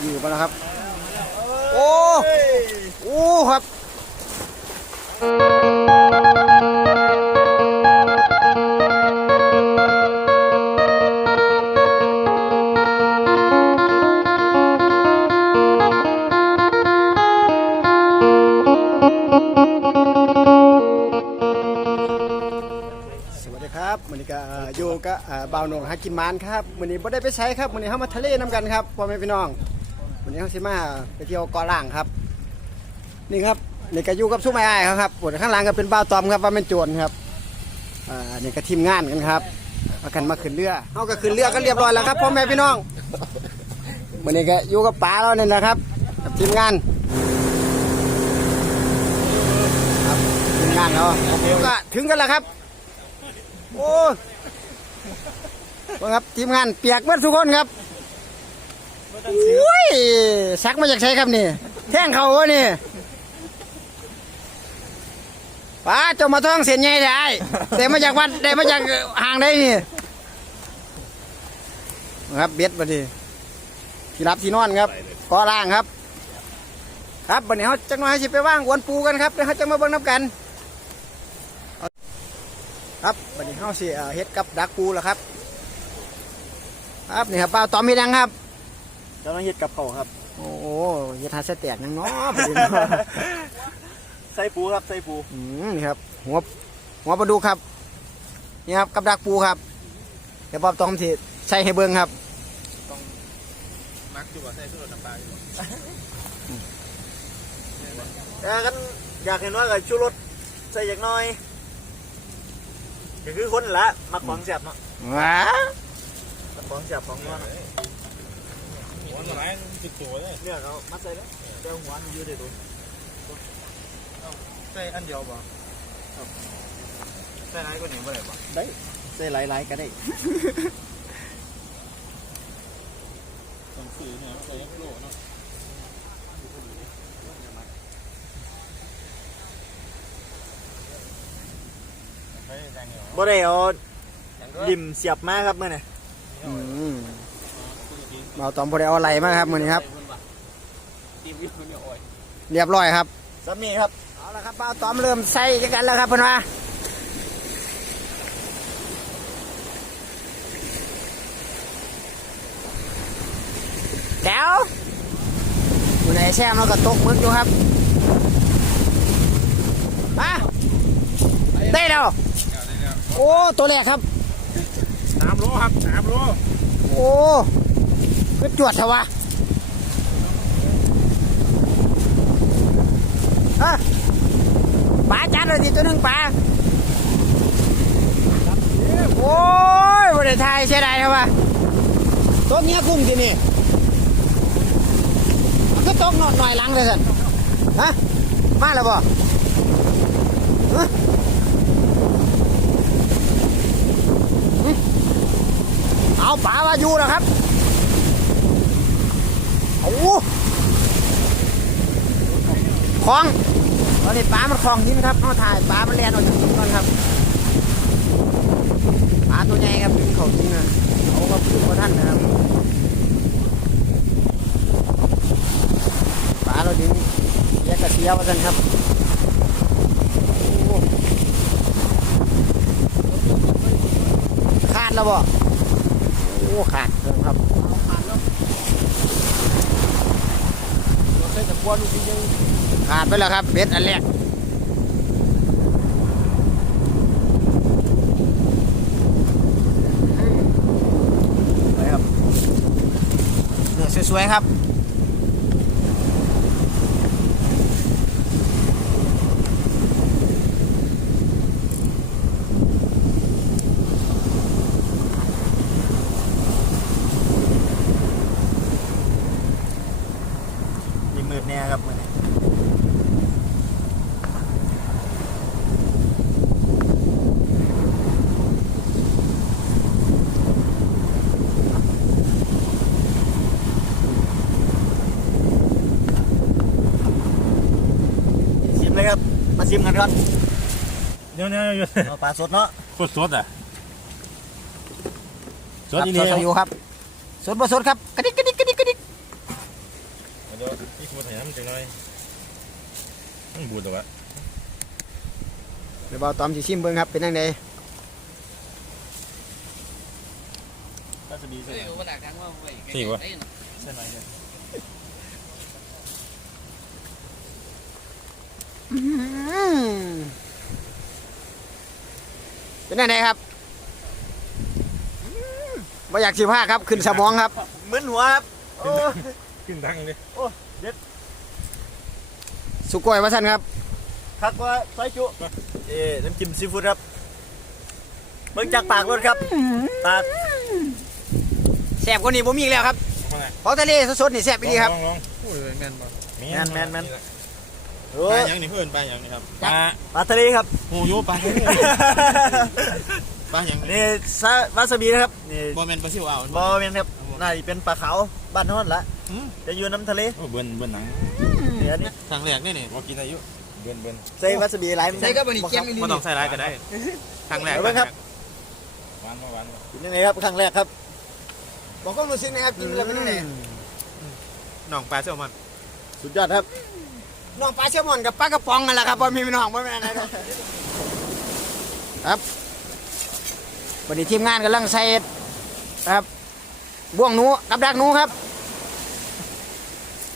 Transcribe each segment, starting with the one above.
อยู่มาแล้วครับ โอ้ โอ้ครับสวัสดีครับวันนี้ก็เอ่ออยู่กับเอ่อบ่าวหนงหากินหมานครับวันนี้บ่ได้ไปใช้ครับวันนี้เฮามาทะเลน้ำกันครับพ่อแม่พี่น้องวั นี้เฮาสิมาไปเที่ยวเกาะล่างครับ นี่ครับนี่ก็อยู่กับซุ้มไอ้ายเขาครับบนข้างล่างก็เป็นบ่าตอมครับว่าเป็นโจรครับอ่านี่ก็ทีมงานกันครับมากันมาขึ้นเรือเฮาก็ขึ้นเรือก็เรียบร้อยแล้วครับพ่อแม่พี่น้องวันนี้ก็อยู่กับป๋าเราเนี่ยนะครับกับทีมงานครับทีมงานเราก็ถึงกันแล้วครับ โอ้ยว่าครับทีมงานเปียกหมดทุกคนครับ อุ้ยซักมาจากใช้ครับนี่ แท่งเขาวะนี่ป้าเจะมาท่องเสียนใหญ่ได้แต่มาจากวัดแต่มาจากห่างได้นี่ครับเบ็ดมาดิที่รับที่นอนครับก่อล่างครับ ครับวันนี้เขาจังหน้อยสิไปว่างอวนปูกันครับเดี๋ยวเขาจะมาเบิ่งน้ำกัน ครับวันนี้เขาสิเอ่อเฮ็ดกับดักปูแล้วครับ ครับนี่ครับเป้าตอมมีดังครับ เจ้าต้องเฮ็ดกับเขาครับ โอ้โหเฮ็ดหาสแตกยังเนาะประเด็นเนาะใส่ปูครับใส่ปูอืมนี่ครับ หัวหัวปลาดุกครับ นี่ครับกับดักปูครับ เดี๋ยวป้าตอมสิใส่ให้เบิ่งครับ มักอยู่บ่ใส่สู้น้ำปลาอยู่แต่กันอยากเห็นว่ากับชูรสใส่อย่างน้อยก็คือคนละมักของแซ่บเนาะว้ามักของแซ่บของนัวเนาะ หัวหลายติดตัวเลยเนี่ยเขามัดใส่แล้วเจ้าหัวมันอยู่ได้ดูใส่อันเดียวบ่ใส่หลายกว่านี้บ่ได้บ่ได้ใส่หลายๆก็ได้ต้องซื้อเนี่ยใส่ยักโลเนาะใช้แรงเหนียวบ่ได้เอาริมเสียบมาครับมื้อนี้อืม เป้าตอมพอได้เอาอะไรมาครับมื้อนี้ครับทีมวิ่งมันเนี่ยโอ้ยเรียบร้อยครับสามีครับเอาละครับเป้าตอมเริ่มใส่กันแล้วครับเพื่อนว่าแก้วอยู่ในแช่มแล้วก็ตกมึกอยู่ครับมาได้แล้ว โอ้ ตัวแรกครับสามโลครับสามโลโอ้ ก็จวดเถอะวะฮะปลาจัดเลยทีตัวหนึ่งปลาโอ้ยบริไทยเสียดายเถอะวะตัวเนี้ยกุ้งที่นี่มันก็ตกหน่อยหน่อยหลังเลยสันฮะมาแล้วบ่เอาปลามาอยู่แล้วครับ อ้คลองตอนนี้ปลามันคลองหินครับเขาถ่ายปลามันเลียนออกจากหินก่อนครับปลาตัวใหญ่ครับดึงเขาหินนะเขาก็พึ่งมาท่านนะครับปลาเราดึงแยกกระเทียวกันครับขาดแล้วบ่โอ้ขาดเพิ่มครับ ใส่ตะ กวนจริงๆขาดไปแล้วครับเบ็ดอันแรกสวยครับเนื้อสวยๆครับ มีมืดแน่ครับมื้อนี้ชิมเลยครับ มาชิมกันครับ เดี๋ยวเนี่ยเอาปลาสดเนาะสดสดอะสคดรับอีสนี่ดอยู่ครับสดบ่สดครับกระดิกกระดิกกระดิกกระดิกนี่คือถ่ายน้ำจังเลยมันบูดหรอวะเดี๋ยวบ่าวตอมสิชิมเบิ่งครับเป็นจังไดก็จะดีใช่เฮ้ยไหมเวลาครั้งว่าไปสี่วะใช่ไหมเนี่ย อื้อหือ เป็นจังไดครับอื้อบ่อยากสิพาครับ ขึ้นสมองครับมึนหัวครับโอ้ขึ้นดังเลยสุกล้วยว่าซั่นครับคักว่าซอยจุเอ๊ะน้ำจิ้มซีฟู้ดครับเบิ่งจากปากรถครับปากแซ่บกว่านี้บ่มีอีกแล้วครับเอาไงของทะเลสดๆนี่แซ่บอีหลีครับลองลองโอ้ยแมนบ่แมนแมน แมนปโอ้ลายอย่างนี้เพื่อนปลาอย่างนี้ครับปลาปลาทะเลครับ โอ้ยปลาปลาอย่างนี้นี่ซาวาซาบินะครับ นี่บอแมนปลาซิวอ่าวบอเมนครับน่าจะเป็นปลาขาวบ้านโนอนละจะอยู่น้ำทะเลโอ้เบิ้นเบิ้นหนังเดี๋ยวนี้ทางแรกนี่นี่พอกินอายุเบิ้นเบิ้นใส่วาซาบิหลายใส่ก็บ่นี่เค็มอีหลีไม่ต้องใส่ร้ายก็ได้ทางแรกเอาไว้ครับหวานมาหวานมากินยังไงครับครั้งแรกครับบอกความรู้สึกนะครับกินแล้วเป็นจังไดน้องปลาเซลมอนสุดยอดครับ น้องปลาแซลมอนกับปลากระป๋องนั่นแหละครับบ่มีพี่น้องบ่แม่นอะไรครับครับวันนี้ทีมงานกำลังใส่ครับบ่วงหนูกับดักหนูครับ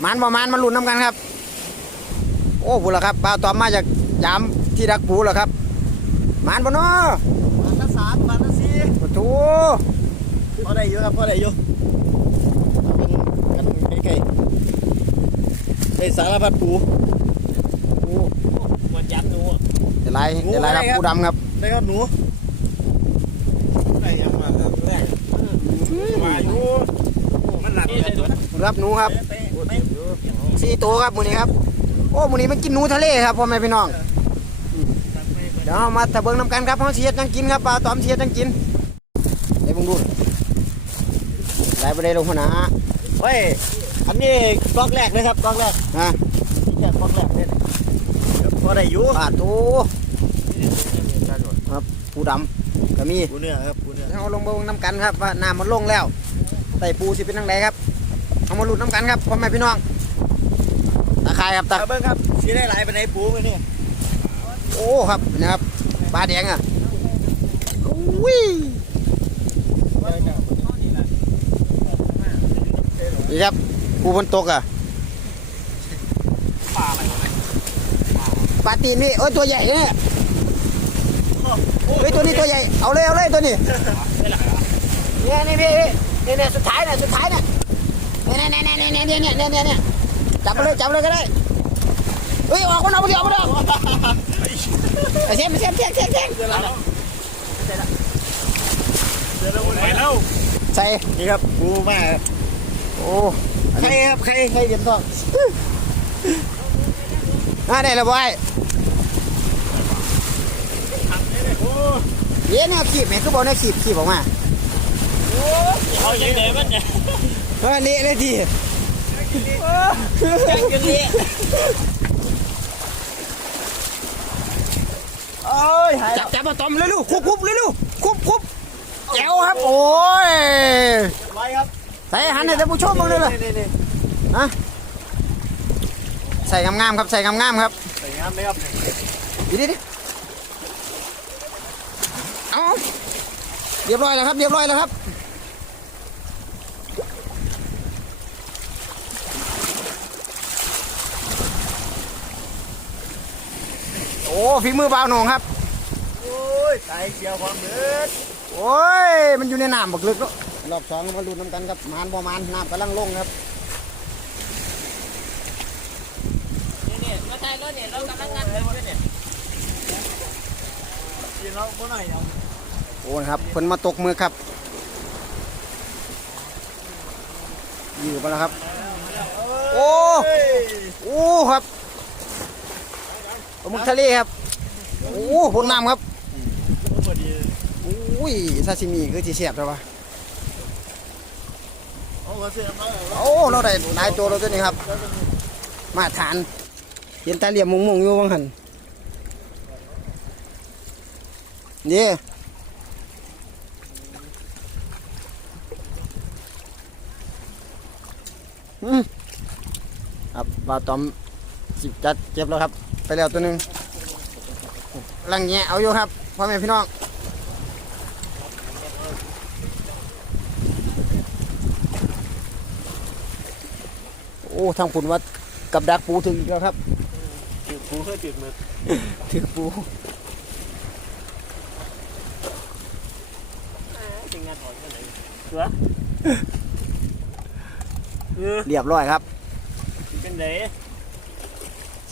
มันบ่มันมาลุ้นน้ำกันครับ โอ้บุญละครับปลาตอมมาจากยามที่ดักปูแล้วครับมันบ่เนาะปลาละสามปลาละสี่ปะทูพอได้อยู่ครับพอได้อยู่เป็นกันใกล้ๆได้สารพัดปู มันยัดหนู เดี๋ยว ไรเดี๋ยวไรครับปูดำครับได้ครับหนูได้ยังมาแรกมาอยู่มันหนักเลยตัวปูรับหนูครับสี่ตัวครับมื้อนี้ครับ โอ้มื้อนี้มันกินหนูทะเลครับพ่อแม่พี่น้องเดี๋ยวเรามาตะเบิงน้ำกันครับเขาเสียดจังกินครับปลาตอมเสียดจังกินไอ้บุงดูไรไปได้ลงหัวหนาเฮ้ยอันนี้กล้องแรกเลยครับกล้องแรกฮะนี่แค่กล้องแรกเนี่ยพอได้อยู่ปลาตูครับปู ดำก็มีปูเนื้อครับปูเนื้อเอาลงเบิงน้ำกันครับว่าน้ำมันลงแล้วไต่ปูสิเป็นทังไดครับเอามาลุ้นน้ำกันครับพ่อแม่พี่น้องตาคายครับตาตาเบิ้งครับสีได้หลายไปไหนปูกันนี่โอ้ครับนะครับปลาแดงอะอุ้ยนี่ครับปูบนตกอะปลาตีนนี่เอ้ยตัวใหญ่เนี่ยเฮ้ย ตัวนี้ตัวใหญ่ เอาเลยเอาเลยตัวนี้เนี่ยนี่พี่นี่เนี่ยสุดท้ายเนี่ยสุดท้ายเนี่ยเนี่ยเนี่ยเนี่ยเนี่ยเนี่ยเนี่ยเนี่ยเนี่ยจับมาเลยจับมาเลยก็ได้เฮ้ยออกมันออกมาดิออกมาดิออกมาดิเอาเสียมเสียมเสียมเสียมเสียมไปแล้วใส่นี่ครับปูมาโอ้ใครครับใครใครเดียนทองอ่าได้แล้วบอย เย้เนี่ยขีบแม่คือบอกเนี่ยขีบขีบออกมาเอาอย่างเดียวมันเนี่ยเออเละเลยทียังกันเนี่ยโอ้ยหายจับจับมาตอมเร็วๆคุบคุบเร็วๆคุบคุบแจ๋วครับโอ้ยไว้ครับใส่หันให้ท่านผู้ชมมองด้วยเลยนี่นี่ใส่งามๆครับใส่งามๆครับสวยงามเลยครับดีดิดิเอาเรียบร้อยแล้วครับ เรียบร้อยแล้วครับโอ้ฝีมือบ่าวหนองครับโอ้ยตายเชียวความเดือดโอ้ยมันอยู่ในน้ำบักลึกแล้วรอบสองมาลุ้นน้ำกันครับมานบ่มานน้ำกำลังลงครับเนี่ยมาถ่ายรถเนี่ยเรากำลังงานเลยเนี่ยกินแล้วบ่หน่อยเอา โอ้นะครับเพิ่นมาตกมือครับอยู่ไปแล้วครับ โอ้โอ้ครับปลาหมึกทะเลครับ โอ้ผลน้ำครับอดีโอ้ยซาซิมิคือจีเสียบใช่ปะโอ้เสียมาแล้วโอ้เราได้หลายตัวเราตัวนี้ครับ มาทานเห็นตาเหลี่ยมมุงมุงอยู่บ้างหันนี่อืม ครับปลาตอมสิบจัดเก็บแล้วครับ ไปแล้วตัวหนึ่งลังแงะเอาอยู่ครับพ่อแม่พี่น้องโอ้ทางผุนว่ากับดักปูถึงอีกแล้วครับถือปูเคยถือมือถึงปูจริงงานถอนกันไหนเสือเอ อเรียบร้อยครับ เป็นไหน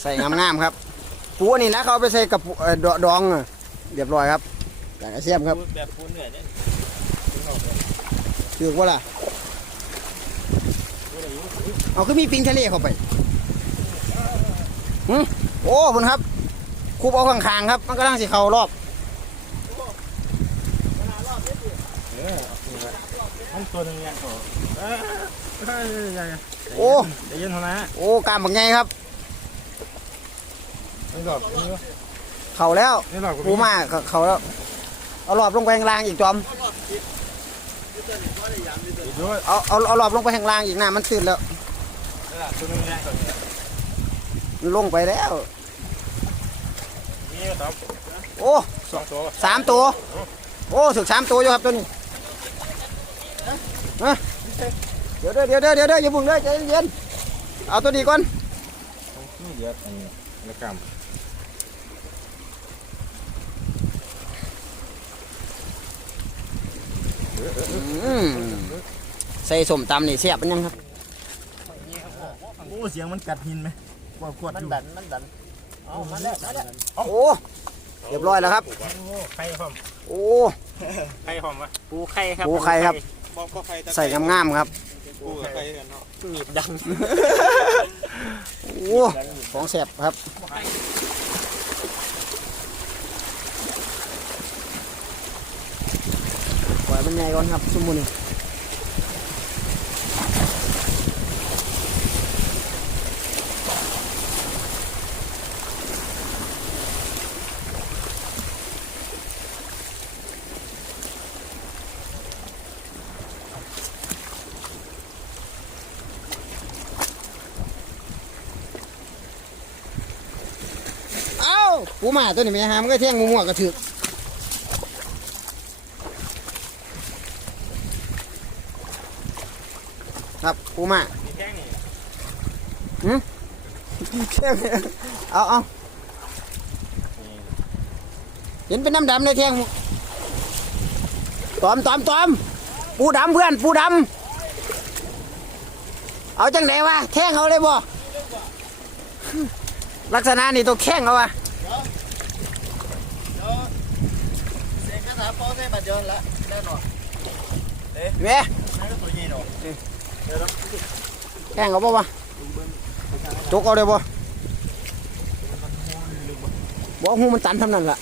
ใส่งามๆครับ ปูอันนี่นะเขาเอาไปใส่กับปูเอ่อดอดองอะเรียบร้อยครับอย่างไอเสียมครับ แบบปูเหนื่อยเนี่ยถือว่าล่ะ เอาคือมีปิงทะเลเข้าไปหึโอ้คุณครับ คูบเอาข้างๆครับ มันกำลังสิเข้ารอบ มันตัวหนึงยังโตเอ้ยเอ้ยเอ้ย โอ้ใจเย็นเท่านั้นโอ้กล้ามบักไงครับ นี่หลอกนี่วะเข้าแล้วนี่หลอกปูมาเข้าแล้ว เอารอบลงไปข้างล่างอีกจอม อีกด้วยเอาเอาเอารอบลงไปข้างล่างอีกน้ามันตื่นแล้วตัวนึงยังลงไปแล้ว นี่ก็ตอบโอ้สองตัวสามตัว โอ้ถึกสามตัวอยู่ครับตัวนี้ฮะ เดี๋ยวเด้อเดี๋ยวเด้อเดี๋ยวเด้ออย่าบุ่งเด้อใจเย็นๆเอาตัวนี้ก่อนนี่เดี๋ยวอันนี้ละกรรมอืมใส่สมตำนี่เสียบมันยังครับโอ้เสียงมันกัดหินไหมว่าขวดมันดันมันดันเอามาแล้วมาแล้วโอ้เรียบร้อยแล้วครับ ไข่พร้อมโอ้ไข่พร้อมวะปูไข่ครับปูไข่ครับ บอกก็ไข่ใส่งามๆครับ ปูกับไข่กันเนาะหนีบดังโอ้ของแสบครับ ปล่อยมันใหญ่ก่อนครับสมุนเอ้า ปูหมาตัวนี้ไม่หามันก็เที่ยงงูมั่วกระถือครับปูหมามีแค่นี้เที่ยงเอาเอาเห็นเป็นน้ำดำเลยเที่ยงตอมตอมตอมปูดำเพื่อนปูดำเอาจังไหนวะแท่งเขาเลยบ่ลักษณะนี่ตัวแข้งเขาวะเสียงคาถาเป้าใส่บัตรยนต์ละแน่นอนแม่นั่นก็ตัวใหญ่หนอแข้งเขาบ่วะ จกเอาเลยบ่บ่หูมันตันทำนั่นล่ะ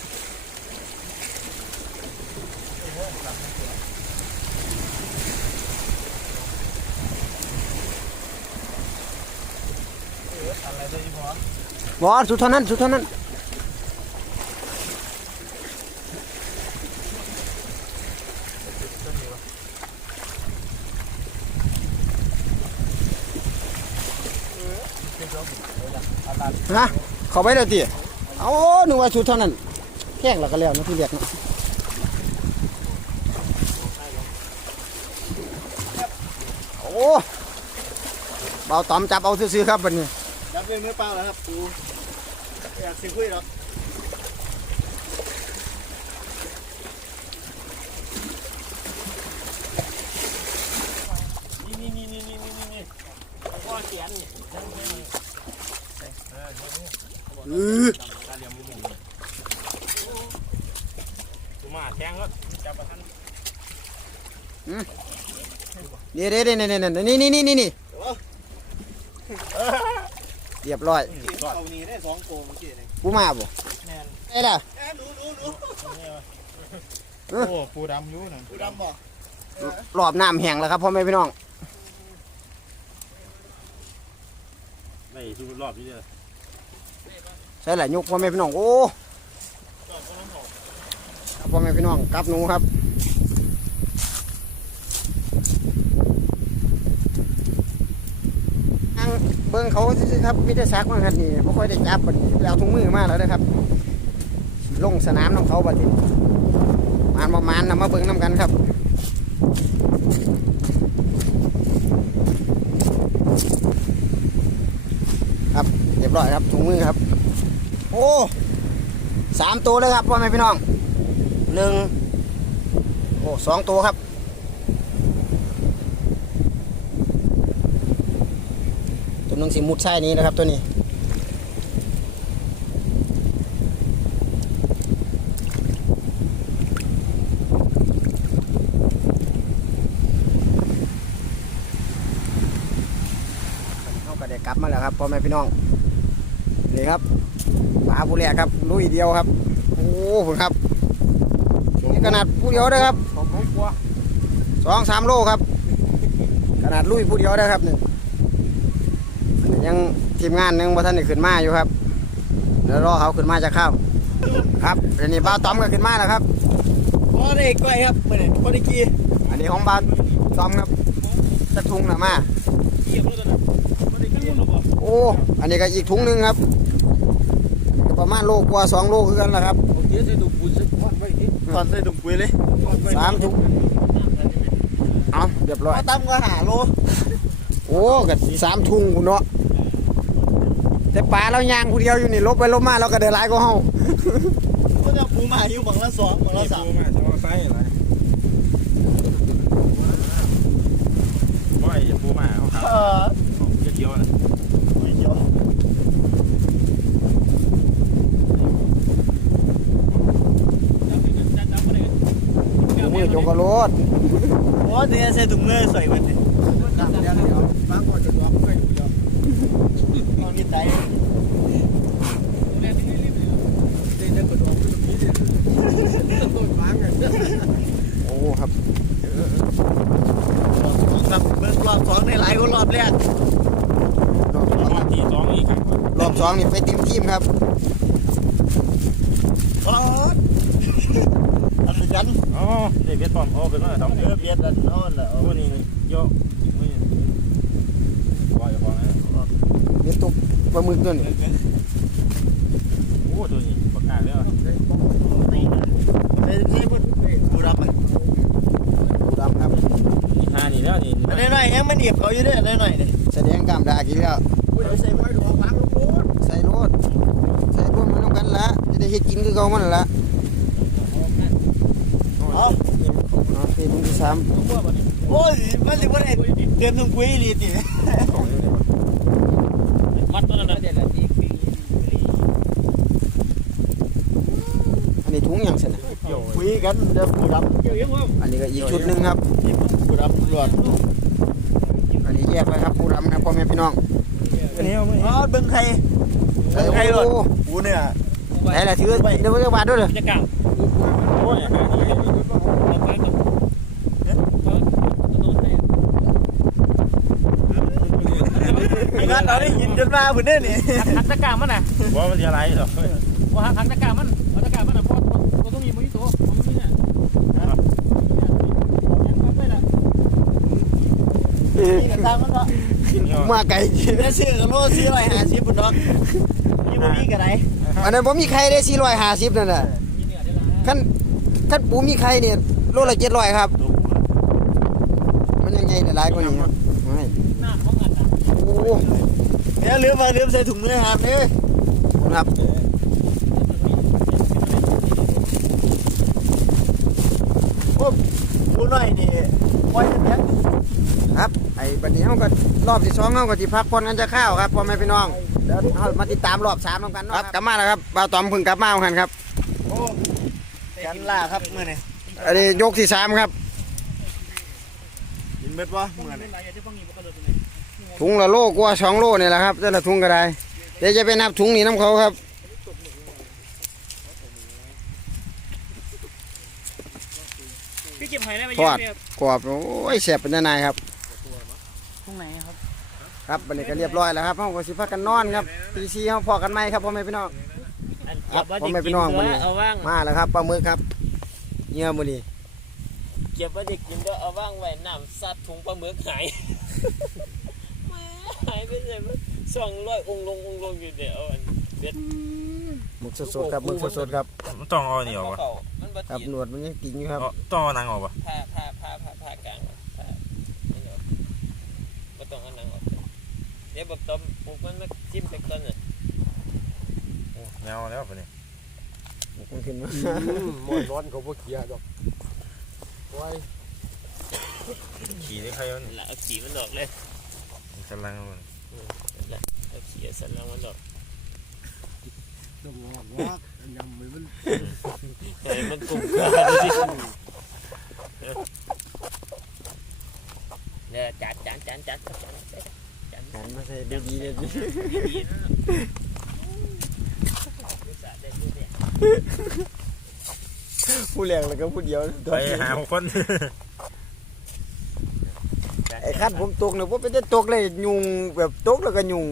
บ่สุดเท่านั้นสุดเท่านั้นฮะ เขาไปเลยติเอาหนึ่งว่าชุดเท่านั้นแข้งแล้วก็แล้วนะที่เรียกนะโอ้เบาตอมจับเอาซื้อๆครับวันนี้จับด้วยมือเปล่าแล้วครับปูอยากสิคุยหรอก นี่นี่นี่นี่นี่นี่นี่ พ่อเขียนเนี่ย อือการเลี้ยงมือหมูกูมาแทงก็จับประทันเดี๋ยวเดี๋ยวเดี๋ยวเดี๋ยวเดี๋ยวนี่นี่นี่นี่นี่เรียบร้อยเอานี่ได้สองโกงเมื่อกี้นี่ปูมาบ่แม่นไอ้ล่ะแอบหนูหนูหนูโอ้ปูดำอยู่นะปูดำบอกรอบน้ำแห้งแล้วครับพ่อแม่พี่น้องไม่ชูรอบนี้เลย ใช่แหละยกพ่อแม่พี่น้องโอ้พ่อแม่พี่น้องกลับหนูครับทางเบิ้งเขาครับมิได้ซักมาครับนี่บ่ค่อยได้จับบัดนี้เอาถุงมือมาแล้วนะครับ ลงสนามของเขาบัดนี้มานประมาณนำมาเบิ้งนํกันครับครับเรียบร้อยครับถุงมือครับ โอ้สามตัวเลยครับพ่อแม่พี่น้องหนึ่งโอ้สองตัวครับ ตัวนึงสีมุดไส้นี้นะครับตัวนี้เขาก็ได้กลับมาแล้วครับพ่อแม่พี่น้อง นี่ครับ ปลาผู้แรกครับลุยเดียวครับ โอ้โหครับนี่ขนาดผู้เดียวนะครับของผมกลัวสองสามโลครับ ขนาดลุยผู้เดียวนะครับนี่อันนี้ยังทีมงานยังบ่ทันได้ขึ้นมาอยู่ครับเดี๋ยวรอเขาขึ้นมาจะเข้าครับอันนี้บ้าวต้อมก็ขึ้นมาแล้วครับพอได้ก้อยครับเมื่อไหร่พอได้กี่อันนี้ของบ้าวต้อมครับสะทุงนะมาเกี่ยวด้วยนะมันได้กินหรอเปล่าโอ้อันนี้ก็อีกถุงหนึงครับ ประมาณโลกว่าสองโลคือกันละครับเอาเดี๋ยวใส่ถุงปุ๋ยใส่ก้อนไว้ดิตอนใส่ถุงปุ๋ยเลยก้อนไว้สามถุงเอาเรียบร้อยเอาตั้มก็หาโลโอ้ก็สามถุงคุณเนาะแต่ปลาเรายางผู้เดียวอยู่นี่ลบไปลบมาเราก็ได้หลายก็เฮาก็จะปูมาอยู่บังละสองบังละสามปูมาจะมาใส่อะไรว่าอย่าปูมาเขาขาว เออ ของเขียวๆนะ ไม่เกี่ยว ถุงมือโจ กกระโลดโอ้เดี๋ยวใส่ถุงมือใส่มันดิบางคนจะตัวไม่ดูเยอะมันมีไตเดี๋ยวจะกระโดดขึ้นนี้ดิต้นฟางไงโอ้ครับครับเบิ่งรอบสองในหลายกว่ารอบแรกรอบสองมาตีสองอีกครับรอบสองนี่ไปทีมทีมครับรอบ อันนี้กันอ๋อเด็กเวียดฟอมโอ้เป็นว่าต้องเออเบียดอันโน่นแหละโอ้นี่โยกไม่ปล่อยของนะเดี๋ยวตุกปลาหมึกตัวนี้โอ้ตัวนี้ประกาศแล้วใส่ใส่พุ่นดูดำมันปูดำครับนี่านี่แล้วนี่อันน้อยยังมันเหนียบเขาอยู่ด้วยอันน้อยนี่แสดงกล้ามดากี่แล้วใส่ไว้ดูฟังลูกปูใส่โลดใส่รวมมันต้องกันละจะได้เฮ็ดกินคือเขามันละ เอา เอาทีถุงที่ สามโอ้ยมันสิบ่ได้เดือนหนึงปุ๋ยนี่ติมัดตัวนั้นเดี๋ยวละที่ปีอันนี้ถุงยังสร็จนะปุ๋ยกันเดี๋ยวปูดำเกี่ยวยังวะอันนี้ก็อีกชุดหนึ่งครับปูดำรวดอันนี้แยกไว้ครับปูดำครับพ่อแม่พี่น้องอันนี้เอาไหมอ๋อเบิ่งใครใส่เบิ่งใครรโอ้ถโหปูเนี่ยไหนล่ะถือเดี๋ยวเดี๋ยวาทด้วยเลยจะกล่าวโอ้ยหาที่ให้เอาไปกับตัวแทน มีงาน เราได้ยินจนมาพุ่นเด้อนี่หักตะกามันน่ะว่ามันจะอะไรหรอว่าหักตะกามันเอาตะกามันน่ะเพราะตัวต้องมีมือตัวมันมีเนี่ยยังไปละนี่ก็ตามมันเนาะมาไกลได้ซื้อกันโล450พุ่นเนาะนี่บ่มีกันไหนอันนั้นผมมีใครได้สี่ร้อยห้าสิบนั่นน่ะมีเนี่ยเดี๋ยวละขั้นขั้นปูมีใครเนี่ยโลละเจ็ดร้อยครับ มันยังไงหลายกว่านี้ครับไม่หน้าของอันน่ะโอ้โห เดี๋ยวลืมมาลืมใส่ถุงมือครับเด้อครับปูน้อยนี่ปล่อยจังได๋ครับไอ้บัดนี้เขาก็รอบที่สองเขาก็ที่พักผ่อนกันจะเข้าวครับพ่อแม่พี่น้องเดี๋ยวเรามาติดตามรอบสามกันเนาะครับกลับมาแล้วครับบ่าวตอมเพิ่งกลับมาเหมือนกันครับโอ้กันล่าครับมื้อนี้อันนี้ยกที่สามครับกินเบิดบ่มื้อนี้ ถุงละโลกว่าสองโลนี่แหละครับแต่ละถุงก็ได้ เดี๋ยวจะไปนับถุงนี้น้ำเขาครับ พี่เก็บหอยได้ไหมทอดกรอบโอ้ยแสบเป็นนายครับ ตรงไหนครับ ครับบันนี้ก็เรียบร้อยแล้วครับเขาก็สิพักกันนอนครับตีซีเขาพอกันไหมครับพ่อแม่พี่น้อง ครับพ่อแม่พี่น้องมื้อนี้ เอาว่างมาแล้วครับปลาหมึกครับเงี้ยมือนี้เก็บไว้จะกินก็เอาว่างไว้น้ำซัดถุงปลาหมึกหาย หายไปเลยมันสองร้อยองค์ลงองค์ลงอยู่เดี๋ยวอันเบ็ดหมึกสดๆครับหมึกสดๆครับมันต้องเอาอันนี้ออกวะเข้ามันบ่ครับติดหนวดมันยังติงอยู่ครับเอาต้องเอาหนังออกวะผ้าผ้าผ้าผ้าผ้ากลางผ้าไม่ออกบ่ต้องเอาหนังออกเดี๋ยวบอกตอมปลูกมันมาจิ้มเป็นต้นน่ะโอ้แนวแล้วปะเนี่ยหมึกมันขึ้นมามอนร้อนเขาบ่เคียดอกไว้ขี่นี่ใครมันละเอาขี้มันออกเลย กำลังมันเอาขี้เอาสันหลังมันออกต้องงอกว่ายังไม่มันให้มันกลุ่มกลางดิเนี่ยจานจานจานจานจานจานจานหันมาใส่ดีๆเลยดิดีๆนะดูสะได้ดูเนี่ยผู้แรงแล้วก็ผู้เดียวไปหาคนไอ้ คันผมตกเนี่ยผมเป็นได้ตกเลยยุงแบบตกแล้วก็ยุง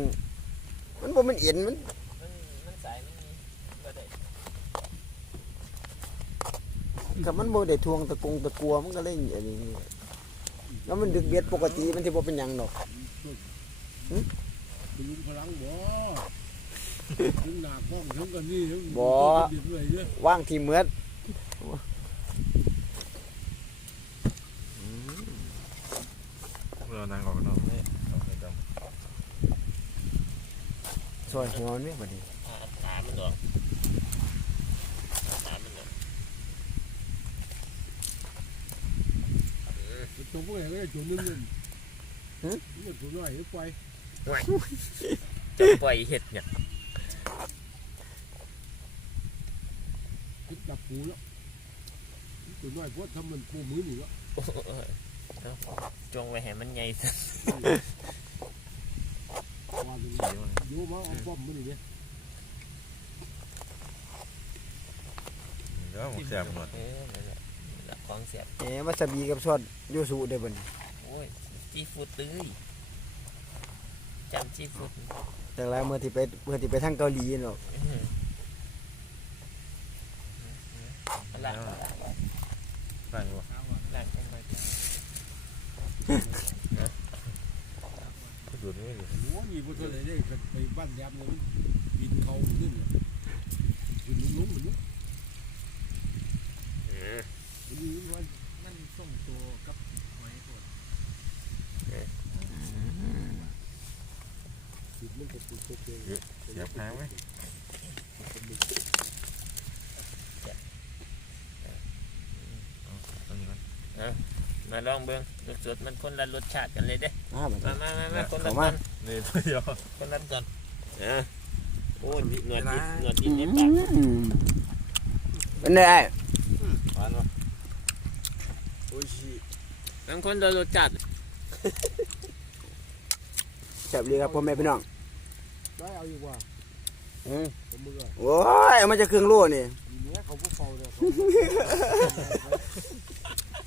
มันบ่มันเอ็นมันมันมันสายมันมีบ่ได้กับมันบ่ได้ทวงตะกงตะกัวมันก็เลยอันนี้แล้วมันดึกเบ็ดปกติมันสิบ่เป็นหยังดอกดึงพลังบ่ถึงหน้ากล้องถึงกันนี่ถึงบ่เดือดเลยเด้อว่างที่เหมือด เอางออกนาะนี่เอาไปดซอยหัวนี่บัดนี้ขาขามันออกขามันออกตัวพวกนี้ก็ได้ตัวนึงนึงมันตัวน้อยไปจะปล่อยเห็ดเนี่ยคิดดับปูแล้วตัวน้อยเพราะทำมันปูมือหนีแล้ว จงไว้ให้มันใหญ่ซะว่าเลยำขี่มันโยมาเอาป้อมมือนี่เนี่ยเดี๋ยวผมแสบหมดเออนั่นแหละนั่นแหละของเสียบเอ๋วาซาบิกับซอสยูสุเด้อบัดนี้โอ้ยจีฟูดตื้ยจำจีฟูดแต่ละเมื่อที่ไปเมื่อที่ไปทางเกาหลีเนาะล้างล้างไปวะ ล้างไป ดูดนี่ดู โอ้ยบ่ทันได้ไป บ้านแยมเลยบินเขาขึ้นขึ้นลุงๆมันเนาะนี่ว่ามันส่งตัวกับหอยตัวติดมันก็ติดตัวเองเสียบหางไหมตรงนี้มัน มาลองเบิ้งรสสดมันคนละรสชาติกันเลยเด้อ่าบัดมานี้ มามามาคนละเข้าตมาอนนี่ตัวเดียวคนละตอนอะโอ้ยหนวดดินหนวดดินในปากเป็นไงไอ้หวานวะโอ้ยสิบางคนละรสชาติแซ่บเลยครับพ่อแม่พี่น้องได้เอาอยู่ว่าอืมผมมือโอ้ยเอามาจากเครื่องโล่นี่ ทีนี้เขาผู้เฝ้าเนี่ยเ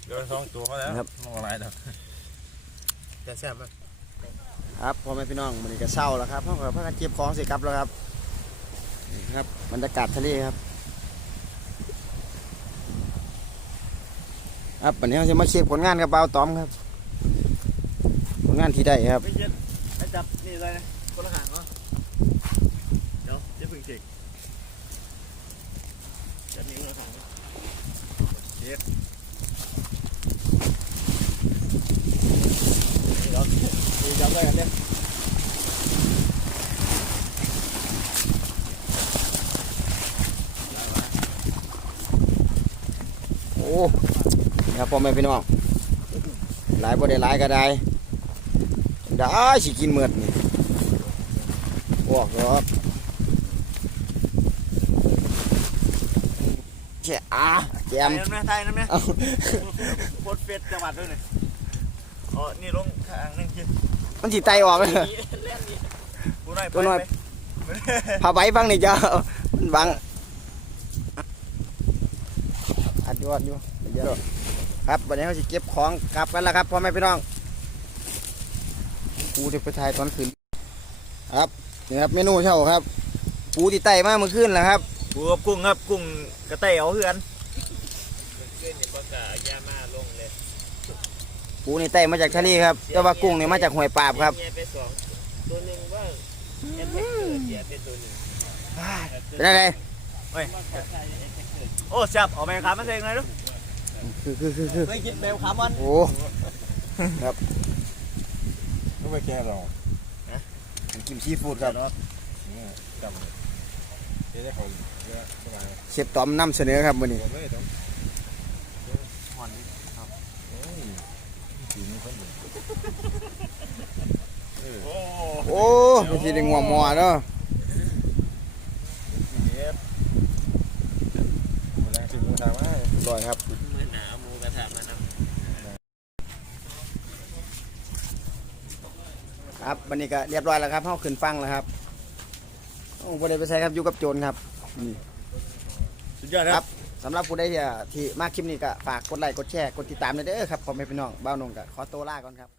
ดี๋ยวสองตัวเขาแล้วมองอะไรดอกแต่แซ่บมากครับพ่อแม่พี่น้องมันนี้ก็เศร้าแล้วครับพ่อกับพ่อกันเก็บของเสร็จกลับแล้วครับนี่ครับบรรยากาศทะเลครับครับวันนี้เราจะมาเช็คผลงานกับเบาวตอมครับ ผลงานที่ได้ครับ ไม่เย็นไอ้จับนี่อะไรนะคนละหางเนาะเดี๋ยวจะพึ่งเช็คจับนิ้วละหางเช็ค เดี๋ยวดูจับได้กันเนี่ยโอ้นี่ครับพ่อแม่พี่น้องหลายบ่ได้หลายก็ได้ได้สิกินเมือดนี่บอกหรอกแช่อะแจไทมยน้ำเนี่ยไทยน้ำเนี่ยเอาโคตรเป็ดจังหวัดด้วยเนี่ย อ๋อ นี่ลงข้างนึงกินมันสิไตออกเลยกูน้อยตัวน้อยไปไปพาไปฟังนี่จ้ามันบังอัดอยู่อัดอยู่เดี๋ยวครับวันนี้เขาสิเก็บของกลับกันแล้วครับพ่อแม่พี่น้องปูที่ไปถ่ายตอนคืนครับนี่ครับเมนูเช่าครับ ปูที่ไต่มาเมื่อคืนแล้วครับกูกับกุ้งครับกุ้งกระเต๋เอาเพื่อนเกินเนี่ยบ่กล้ายามาลงเลย ปูนี่ไต่มาจากทะเลครับ แต่ว่ากุ้งนี่มาจากห้วยปราบครับเมียไปสองตัวหนึ่งว่าแอนแท็กเกอร์เสียเป็นตัวหนึ่งเป็นอะไรเฮ้ยโอ้แซ่บเอาไปครับมาเซ็งเลยลูกคือคือคือคือเคยกินแมวขามันโอ้ก็ไปแก้เรากิมซีฟู้ดครับจำเดี๋ยวได้เขาเยอะสบายเชฟตอมนำเสนอครับมื้อนี้ผมไม่ต้องหอนโอ้ย สีนี้คนหนึ่งโอ้ไม่สิได้งัวหมอเนาะเย็บแรงถึงมือทางว่าร้อยครับเมื่อหนาวหมูกระทะมานำครับวันนี้ก็เรียบร้อยแล้วครับเฮาขึ้นฟังแล้วครับโอ้บ่ได้ไปใช้ครับอยู่กับโจรครับนี่สุดยอดคครัรับบ สำหรับผู้ใดที่ที่มาคลิปนี้ก็ฝากกดไลค์กดแชร์กดติดตามด้วยเด้อครับขอแม่พี่น้องบ้านงก็ขอตัวลาก่อนครับ